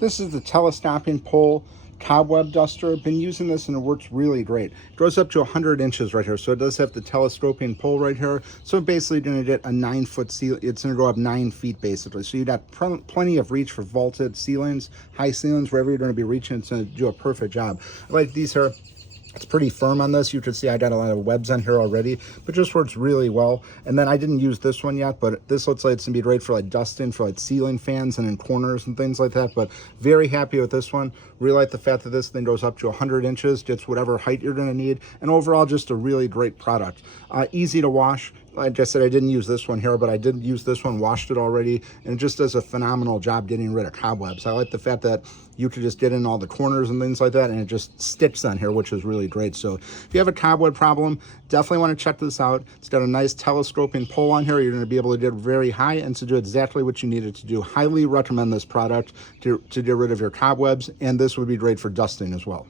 This is the telescoping pole Cobweb Duster. Been using this and it works really great. It goes up to 100 inches right here. So it does have the telescoping pole right here. So basically you're gonna get a 9-foot ceiling. It's gonna go up 9 feet basically. So you got plenty of reach for vaulted ceilings, high ceilings, wherever you're gonna be reaching, it's gonna do a perfect job. I like these here. It's pretty firm on this. You can see I got a lot of webs on here already, but just works really well. And then I didn't use this one yet, but this looks like it's gonna be great for like dusting, for like ceiling fans and in corners and things like that. But very happy with this one. Really like the fact that this thing goes up to 100 inches, gets whatever height you're gonna need. And overall, just a really great product. Easy to wash. Like I said, I didn't use this one here, but I did use this one, washed it already, and it just does a phenomenal job getting rid of cobwebs. I like the fact that you could just get in all the corners and things like that, and it just sticks on here, which is really great. So if you have a cobweb problem, definitely want to check this out. It's got a nice telescoping pole on here. You're going to be able to get very high and to do exactly what you needed to do. Highly recommend this product to get rid of your cobwebs, and this would be great for dusting as well.